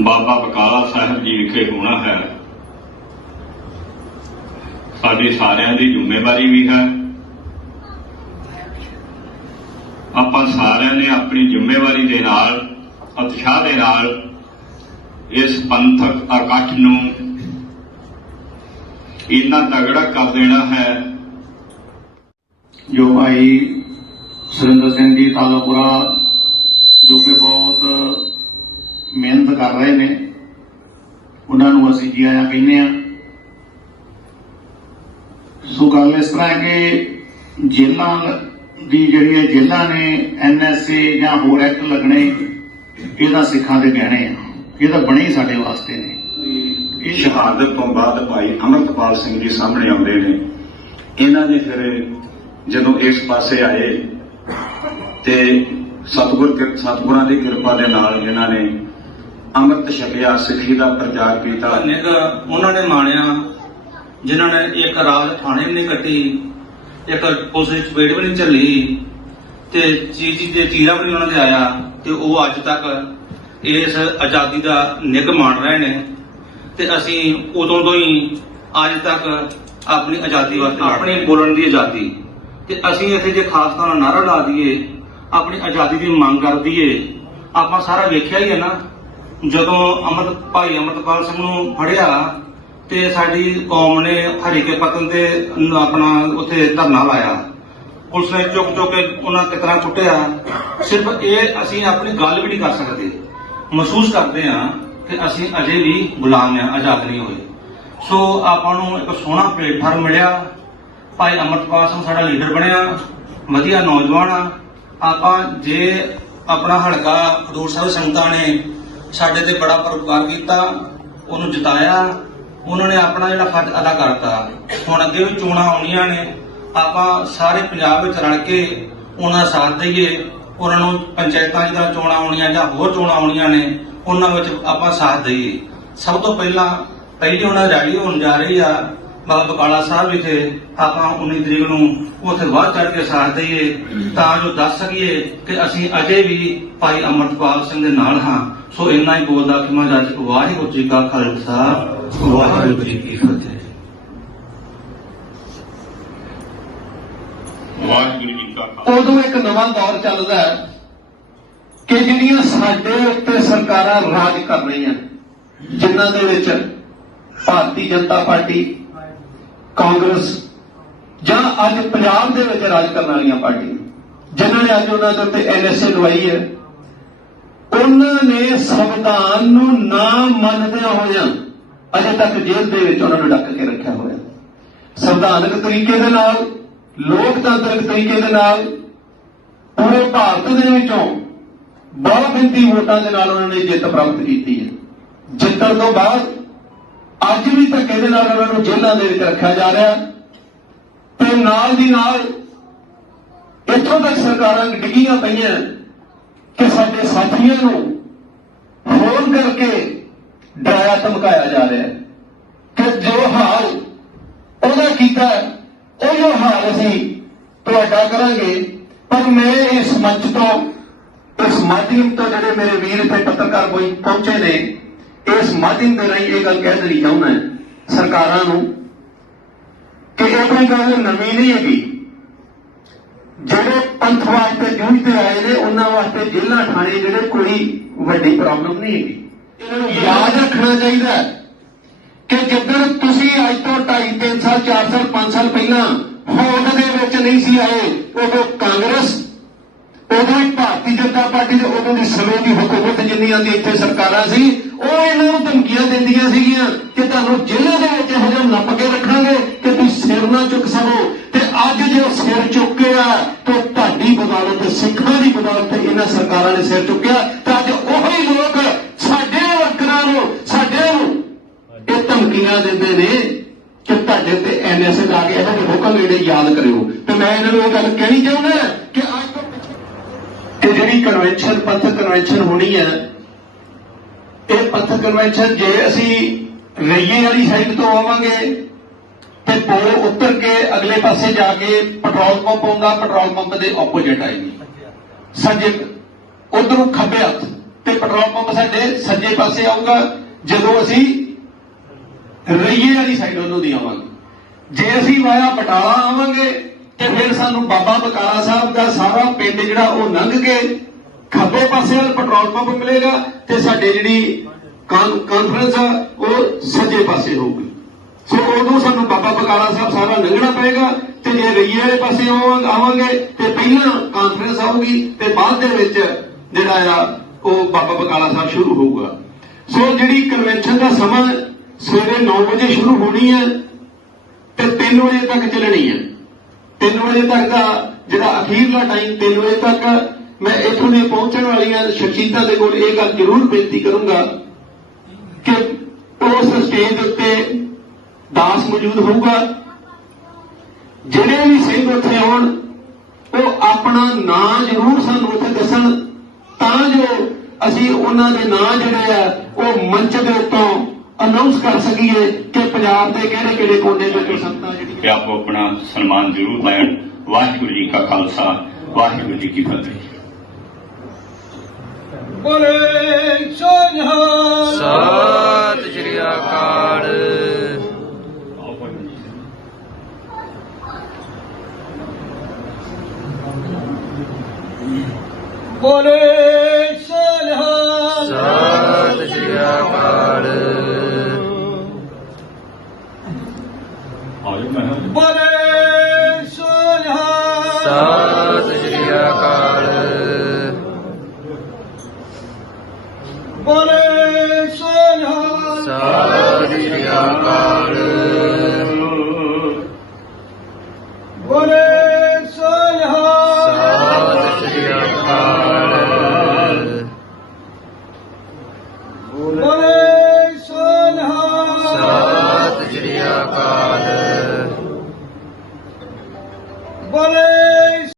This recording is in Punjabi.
ਬਾਬਾ ਬਕਾਲਾ ਸਾਹਿਬ ਜੀ ਵਿਖੇ ਹੋਣਾ ਹੈ। ਸਾਡੀ ਸਾਰਿਆਂ ਦੀ ਜ਼ਿੰਮੇਵਾਰੀ ਵੀ ਹੈ। ਆਪਾਂ ਸਾਰਿਆਂ ਨੇ ਆਪਣੀ ਜ਼ਿੰਮੇਵਾਰੀ ਦੇ ਨਾਲ, ਉਤਸ਼ਾਹ ਦੇ ਨਾਲ ਇਸ ਪੰਥਕ ਇਕੱਠ ਨੂੰ ਇੰਨਾ ਤਗੜਾ ਕਰ ਦੇਣਾ ਹੈ। ਜੋ ਭਾਈ ਸੁਰਿੰਦਰ ਸਿੰਘ ਜੀ, ਤਾਲਾਪੁਰਾ, ਜੋ ਕਿ ਬਹੁਤ ਮਿਹਨਤ ਕਰ ਰਹੇ ਨੇ। ਉਹਨਾਂ ਨੂੰ ਅਸੀਂ ਜੀ ਆਇਆਂ ਕਹਿੰਦੇ ਆ। ਸੋ ਗੱਲ ਇਸ ਤਰ੍ਹਾਂ ਹੈ ਕਿ ਜੇਲਾਂ ਦੀ ਜਿਹੜੀ ਹੈ ਜੇਲਾਂ ਨੇ, ਐਨਐਸਏ ਜਾਂ ਹੋਰ ਐਕਟ ਲੱਗਣੇ ਇਹਦਾ ਸਿੱਖਾਂ ਦੇ ਗਹਿਣੇ ਆ। ਇਹ ਤਾਂ ਬਣੇ ਹੀ ਸਾਡੇ ਵਾਸਤੇ ਨੇ। ਇਹ ਸ਼ਹਾਦਤ ਤੋਂ ਬਾਅਦ ਭਾਈ ਅਮਰਤਪਾਲ ਸਿੰਘ ਜੀ ਸਾਹਮਣੇ ਆਉਂਦੇ ਨੇ। ਇਹਨਾਂ ਦੇ ਫਿਰ ਜਦੋਂ ਇਸ ਪਾਸੇ ਆਏ ਤੇ ਸਤਿਗੁਰ ਕਿਰ- ਸਤਿਗੁਰਾਂ ਦੀ ਕਿਰਪਾ ਦੇ ਨਾਲ ਇਹਨਾਂ ਨੇ ਅੰਮ੍ਰਿਤ ਛਕਿਆ ਸਿੱਖੀ ਦਾ ਪ੍ਰਚਾਰ ਕੀਤਾ। ਨਿਕ ਉਹਨਾਂ ਨੇ ਮਾਣਿਆ ਜਿਨ੍ਹਾਂ ਨੇ ਇੱਕ ਰਾਤ ਥਾਣੇ ਵੀ ਨਹੀਂ ਕੱਟੀ ਇੱਕ ਪੁਲਿਸ ਦੀ ਚਪੇੜ ਵੀ ਨਹੀਂ ਝੱਲੀ ਤੇ ਚੀਜ਼ ਦੇ ਚੀਰਾ ਵੀ ਉਹਨਾਂ ਦੇ ਆਇਆ ਤੇ ਉਹ ਅੱਜ ਤੱਕ ਇਸ ਆਜ਼ਾਦੀ ਦਾ ਨਿਗ ਮਾਣ ਰਹੇ ਨੇ। ਤੇ ਅਸੀਂ ਉਦੋਂ ਤੋਂ ਹੀ ਅੱਜ ਤੱਕ ਆਪਣੀ ਆਜ਼ਾਦੀ ਵਾਸਤੇ ਆਪਣੀ ਬੋਲਣ ਦੀ ਆਜ਼ਾਦੀ। ਤੇ ਅਸੀਂ ਇੱਥੇ ਜੇ ਖਾਸ ਤੌਰ ਨਾਰਾ ਲਾ ਦਈਏ ਆਪਣੀ ਆਜ਼ਾਦੀ ਦੀ ਮੰਗ ਕਰ ਦਈਏ ਆਪਾਂ ਸਾਰਾ ਵੇਖਿਆ ਹੀ ਹੈ ਨਾ। ਜਦੋਂ ਅਮਰ ਭਾਈ ਅਮਰਤਪਾਲ ਸਿੰਘ ਨੂੰ ਫੜਿਆ ਤੇ ਸਾਡੀ ਕੌਮ ਨੇ ਹਰੀਕੇ ਪਤਨ ਤੇ ਆਪਣਾ ਉੱਥੇ ਧਰਨਾ ਲਾਇਆ। ਪੁਲਿਸ ਨੇ ਚੁੱਕ ਚੁੱਕ ਕੇ ਉਹਨਾਂ ਕਿਤਨਾ ਕੁੱਟਿਆ। ਸਿਰਫ ਇਹ ਅਸੀਂ ਆਪਣੀ ਗੱਲ ਵੀ ਨਹੀਂ ਕਰ ਸਕਦੇ। ਮਹਿਸੂਸ ਕਰਦੇ ਹਾਂ ਕਿ ਅਸੀਂ ਅਜੇ ਵੀ ਗੁਲਾਮ ਹਾਂ, ਆਜ਼ਾਦ ਨਹੀਂ ਹੋਏ। ਸੋ ਆਪਾਂ ਨੂੰ ਇੱਕ ਸੋਹਣਾ ਪਲੇਟਫਾਰਮ ਮਿਲਿਆ। ਭਾਈ ਅਮਰਪਾਲ ਸਿੰਘ ਸਾਡਾ ਲੀਡਰ ਬਣਿਆ। ਵਧੀਆ ਨੌਜਵਾਨ ਆ। ਆਪਾਂ ਜੇ ਆਪਣਾ ਹਲਕਾ ਖਡੂਰ ਸਾਹਿਬ ਸੰਗਤਾਂ ਨੇ ਸਾਡੇ ਤੇ ਬੜਾ ਪਰਉਪਕਾਰ ਕੀਤਾ, ਉਹਨੂੰ ਜਿਤਾਇਆ, ਉਹਨਾਂ ਨੇ ਆਪਣਾ ਜਿਹੜਾ ਫਰਜ਼ ਅਦਾ ਕਰਤਾ। ਹੁਣ ਅੱਗੇ ਵੀ ਚੋਣਾਂ ਆਉਣੀਆਂ ਨੇ, ਆਪਾਂ ਸਾਰੇ ਪੰਜਾਬ ਵਿੱਚ ਰਲ ਕੇ ਉਹਨਾਂ ਦਾ ਸਾਥ ਦੇਈਏ, ਉਹਨਾਂ ਨੂੰ ਪੰਚਾਇਤਾਂ ਜਿਹੜਾ ਚੋਣਾਂ ਆਉਣੀਆਂ ਜਾਂ ਹੋਰ ਚੋਣਾਂ ਆਉਣੀਆਂ ਨੇ, ਉਹਨਾਂ ਵਿੱਚ ਆਪਾਂ ਸਾਥ ਦੇਈਏ। ਸਭ ਤੋਂ ਪਹਿਲਾਂ, ਪਹਿਲੀ ਉਹਨਾਂ ਦੀ ਰੈਲੀ ਹੋਣ ਜਾ ਰਹੀ ਆ ਬਾਬਾ ਬਕਾਲਾ ਸਾਹਿਬ ਵਿਖੇ ਆਪਾਂ 19 ਤਰੀਕ ਨੂੰ ਉੱਥੇ ਵੱਧ ਚੜ ਕੇ ਸਾਥ ਦਈਏ ਤਾਂ ਜੋ ਦੱਸ ਸਕੀਏ ਕਿ ਅਸੀਂ ਅਜੇ ਵੀ ਭਾਈ ਅਮਰਪਾਲ ਸਿੰਘ ਦੇ ਨਾਲ ਹਾਂ। ਸੋ ਇੰਨਾ ਹੀ ਬੋਲਦਾ ਕਿ ਮੈਂ ਜੱਜ ਵਾਹਿਗੁਰੂ ਜੀ ਕਾ ਖਾਲਸਾ ਵਾਹਿਗੁਰੂ ਜੀ ਕੀ ਫਤਿਹ। ਵਾਹਿਗੁਰੂ ਜੀ ਕਾ ਖਾਲਸਾ। ਉਦੋਂ ਇੱਕ ਨਵਾਂ ਦੌਰ ਚੱਲਦਾ ਹੈ ਕਿ ਜਿਹੜੀਆਂ ਸਾਡੇ ਉੱਤੇ ਸਰਕਾਰਾਂ ਰਾਜ ਕਰ ਰਹੀਆਂ ਜਿਨ੍ਹਾਂ ਦੇ ਵਿੱਚ ਭਾਰਤੀ ਜਨਤਾ ਪਾਰਟੀ ਕਾਂਗਰਸ ਜਾਂ ਅੱਜ ਪੰਜਾਬ ਦੇ ਵਿੱਚ ਰਾਜ ਕਰਨ ਵਾਲੀਆਂ ਪਾਰਟੀਆਂ, ਜਿਨ੍ਹਾਂ ਨੇ ਅੱਜ ਉਹਨਾਂ ਦੇ ਉੱਤੇ ਐਨਐਸਏ ਲਵਾਈ ਹੈ, ਉਹਨਾਂ ਨੇ ਸੰਵਿਧਾਨ ਨੂੰ ਨਾ ਮੰਨਦਿਆਂ ਹੋਇਆਂ ਅਜੇ ਤੱਕ ਜੇਲ੍ਹ ਦੇ ਵਿੱਚ ਉਹਨਾਂ ਨੂੰ ਡੱਕ ਕੇ ਰੱਖਿਆ ਹੋਇਆ। ਸੰਵਿਧਾਨਕ ਤਰੀਕੇ ਦੇ ਨਾਲ, ਲੋਕਤੰਤਰਿਕ ਤਰੀਕੇ ਦੇ ਨਾਲ, ਪੂਰੇ ਭਾਰਤ ਦੇ ਵਿੱਚੋਂ ਬਹੁਗਿਣਤੀ ਵੋਟਾਂ ਦੇ ਨਾਲ ਉਹਨਾਂ ਨੇ ਜਿੱਤ ਪ੍ਰਾਪਤ ਕੀਤੀ ਹੈ। ਜਿੱਤਣ ਤੋਂ ਬਾਅਦ ਅੱਜ ਵੀ ਧੱਕੇ ਦੇ ਨਾਲ ਉਹਨਾਂ ਨੂੰ ਜੇਲ੍ਹਾਂ ਦੇ ਵਿੱਚ ਰੱਖਿਆ ਜਾ ਰਿਹਾ ਤੇ ਨਾਲ ਦੀ ਨਾਲ ਇੱਥੋਂ ਤੱਕ ਸਰਕਾਰਾਂ ਡਿੱਗੀਆਂ ਪਈਆਂ ਕਿ ਸਾਡੇ ਸਾਥੀਆਂ ਨੂੰ ਫੋਨ ਕਰਕੇ ਡਰਾਇਆ ਧਮਕਾਇਆ ਜਾ ਰਿਹਾ ਕਿ ਜੋ ਹਾਲ ਉਹਦਾ ਕੀਤਾ ਉਹ ਜੋ ਹਾਲ ਅਸੀਂ ਤੁਹਾਡਾ ਕਰਾਂਗੇ। ਪਰ ਮੈਂ ਇਸ ਮੰਚ ਤੋਂ, ਇਸ ਮਾਧਿਅਮ ਤੋਂ ਜਿਹੜੇ ਮੇਰੇ ਵੀਰ ਇੱਥੇ ਪੱਤਰਕਾਰ ਕੋਈ ਪਹੁੰਚੇ ਨੇ ਇਸ ਮਾਧਿਅਮ ਦੇ ਰਾਹੀਂ ਇਹ ਗੱਲ ਕਹਿ ਦੇਣੀ ਚਾਹੁੰਦਾ ਸਰਕਾਰਾਂ ਨੂੰ ਕਿ ਇਹ ਕੋਈ ਗੱਲ ਨਵੀਂ ਨਹੀਂ ਹੈਗੀ। ਜਿਹੜੇ ਪੰਥ ਵਾਸਤੇ ਜੂਝਦੇ ਆਏ ਨੇ, ਉਹਨਾਂ ਵਾਸਤੇ ਜੇਲ੍ਹਾਂ ਥਾਣੇ ਜਿਹੜੇ ਕੋਈ ਵੱਡੀ ਪ੍ਰੋਬਲਮ ਨਹੀਂ ਹੈਗੀ। ਇਹਨਾਂ ਨੂੰ ਯਾਦ ਰੱਖਣਾ ਚਾਹੀਦਾ ਕਿ ਜਿੱਦਣ ਤੁਸੀਂ ਅੱਜ ਤੋਂ 2.5 3 ਸਾਲ 4 ਸਾਲ 5 ਸਾਲ ਪਹਿਲਾਂ ਹੋਂਦ ਦੇ ਵਿੱਚ ਨਹੀਂ ਸੀ ਆਏ, ਉਦੋਂ ਕਾਂਗਰਸ ਉਦੋਂ ਹੀ ਭਾਰਤੀ ਜਨਤਾ ਪਾਰਟੀ ਦੇ ਉਦੋਂ ਦੀ ਸਮੇਂ ਦੀ ਹਕੂਮਤ ਜਿੰਨੀਆਂ ਦੀ ਇੱਥੇ ਸਰਕਾਰਾਂ ਸੀ, ਉਹ ਇਹਨਾਂ ਨੂੰ ਧਮਕੀਆਂ ਦਿੰਦੀਆਂ ਸੀਗੀਆਂ ਕਿ ਤੁਹਾਨੂੰ ਜੇਲ੍ਹਾਂ ਦੇ ਵਿੱਚ ਇਹੋ ਜਿਹਾ ਨੱਪ ਕੇ ਰੱਖਾਂਗੇ ਕਿ ਤੁਸੀਂ ਸਿਰ ਨਾ ਚੁੱਕ ਸਕੋ। ਤੇ ਅੱਜ ਜੇ ਉਹ ਸਿਰ ਚੁੱਕਿਆ ਤਾਂ ਤੁਹਾਡੀ ਬਦੌਲਤ ਸਿੱਖਾਂ ਦੀ ਬਦੌਲਤ ਇਹਨਾਂ ਸਰਕਾਰਾਂ ਨੇ ਸਿਰ ਚੁੱਕਿਆ। ਤਾਂ ਅੱਜ ਉਹੀ ਲੋਕ ਸਾਡੇ ਵਰਕਰਾਂ ਨੂੰ, ਸਾਡੇ ਨੂੰ ਇਹ ਧਮਕੀਆਂ ਦਿੰਦੇ ਨੇ ਕਿ ਤੁਹਾਡੇ ਤੇ ਐਨਐਸਏ ਲਾ ਕੇ ਇਹਨਾਂ ਦੇ ਹੁਕਮ ਜਿਹੜੇ ਯਾਦ ਕਰਿਓ। ਤੇ ਮੈਂ ਇਹਨਾਂ ਨੂੰ ਇਹ ਗੱਲ ਕਹਿਣੀ ਚਾਹੁੰਦਾ ਕਿ ਅੱਜ ਜਿਹੜੀ ਕਨਵੈਨਸ਼ਨ ਪੰਥਕ ਕਨਵੈਨਸ਼ਨ ਹੋਣੀ ਹੈ। ਇਹ ਪੰਥਕ ਕਨਵੈਨਸ਼ਨ ਜੇ ਅਸੀਂ ਰਈਏ ਵਾਲੀ ਸਾਈਡ ਤੋਂ ਆਵਾਂਗੇ, ਤੇ ਪੁਲ ਉੱਤਰ ਕੇ ਅਗਲੇ ਪਾਸੇ ਜਾ ਕੇ ਪੈਟਰੋਲ ਪੰਪ ਆਉਂਦਾ ਪੈਟਰੋਲ ਪੰਪ ਦੇ ਆਪੋਜ਼ਿਟ ਆਏਗੀ। ਸੱਜੇ ਉਧਰੋਂ ਖੱਬੇ ਹੱਥ ਤੇ ਪੈਟਰੋਲ ਪੰਪ ਸਾਡੇ ਸੱਜੇ ਪਾਸੇ ਆਊਗਾ। ਜਦੋਂ ਅਸੀਂ ਰਈਏ ਵਾਲੀ ਸਾਈਡ ਉਹਨੂੰ ਦੀ ਆਵਾਂਗੇ। ਜੇ ਅਸੀਂ ਵਾਇਆ ਬਟਾਲਾ ਆਵਾਂਗੇ ਫਿਰ ਸਾਨੂੰ ਬਾਬਾ ਬਕਾਲਾ ਸਾਹਿਬ ਦਾ ਸਾਰਾ ਪਿੰਡ ਜਿਹੜਾ ਉਹ ਲੰਘ ਕੇ ਖੱਬੇ ਪਾਸੇ ਵੱਲ ਪੈਟਰੋਲ ਪੰਪ ਮਿਲੇਗਾ ਤੇ ਸਾਡੇ ਜਿਹੜੀ ਕਾਨਫਰੰਸ ਆ, ਉਹ ਸੱਜੇ ਪਾਸੇ ਹੋਊਗੀ। ਸੋ ਉਦੋਂ ਸਾਨੂੰ ਬਾਬਾ ਬਕਾਲਾ ਸਾਹਿਬ ਸਾਰਾ ਲੰਘਣਾ ਪਏਗਾ ਤੇ ਜੇ ਰਈਏ ਵਾਲੇ ਪਾਸੇ ਆਵਾਂਗੇ ਤੇ ਪਹਿਲਾਂ ਕਾਨਫਰੰਸ ਆਊਗੀ ਤੇ ਬਾਅਦ ਦੇ ਵਿੱਚ ਜਿਹੜਾ ਆ, ਉਹ ਬਾਬਾ ਬਕਾਲਾ ਸਾਹਿਬ ਸ਼ੁਰੂ ਹੋਊਗਾ। ਸੋ ਜਿਹੜੀ ਕਨਵੈਨਸ਼ਨ ਦਾ ਸਮਾਂ ਸਵੇਰੇ 9 ਵਜੇ ਸ਼ੁਰੂ ਹੋਣੀ ਹੈ ਤੇ 3 ਵਜੇ ਤੱਕ ਚੱਲਣੀ ਹੈ 3 ਵਜੇ ਤੱਕ ਦਾ ਜਿਹੜਾ ਅਖੀਰਲਾ ਟਾਈਮ 3 ਵਜੇ ਤੱਕ ਮੈਂ ਇੱਥੋਂ ਦੇ ਪਹੁੰਚਣ ਵਾਲੀਆਂ ਸ਼ਖਸੀਅਤਾਂ ਦੇ ਕੋਲ ਇਹ ਗੱਲ ਜ਼ਰੂਰ ਬੇਨਤੀ ਕਰੂੰਗਾ ਕਿ ਉਸ ਸਟੇਜ ਉੱਤੇ ਦਾਸ ਮੌਜੂਦ ਹੋਊਗਾ। ਜਿਹੜੇ ਵੀ ਸਿੰਘ ਉੱਥੇ ਆਉਣ, ਉਹ ਆਪਣਾ ਨਾਂ ਜ਼ਰੂਰ ਸਾਨੂੰ ਉੱਥੇ ਦੱਸਣ। ਤਾਂ ਜੋ ਅਸੀਂ ਉਹਨਾਂ ਦੇ ਨਾਂ ਜਿਹੜੇ ਆ, ਉਹ ਮੰਚ ਦੇ ਉੱਤੋਂ ਅਨਾਉਂਸ ਕਰ ਸਕੀਏ ਕਿ ਪੰਜਾਬ ਦੇ ਕਿਹੜੇ ਕਿਹੜੇ ਕੋਨੇ ਵਿੱਚ ਸੰਤਾਂ ਕਿ ਜਿਹੜੀਆਂ ਆਪੋ ਆਪਣਾ ਸਨਮਾਨ ਜ਼ਰੂਰ ਲੈਣ ਵਾਹਿਗੁਰੂ ਜੀ ਕਾ ਖਾਲਸਾ ਵਾਹਿਗੁਰੂ ਜੀ ਕੀ ਫਤਿਹ ਬੋਲੇ ਸੋਨਿਹਾਲ ਸਤਿ ਸ਼੍ਰੀ ਅਕਾਲ ਬੋਲੇ ਬੋਲੇ ਸੋਨਿਹਾਲ ਸਤਿ ਸ਼੍ਰੀ ਅਕਾਲ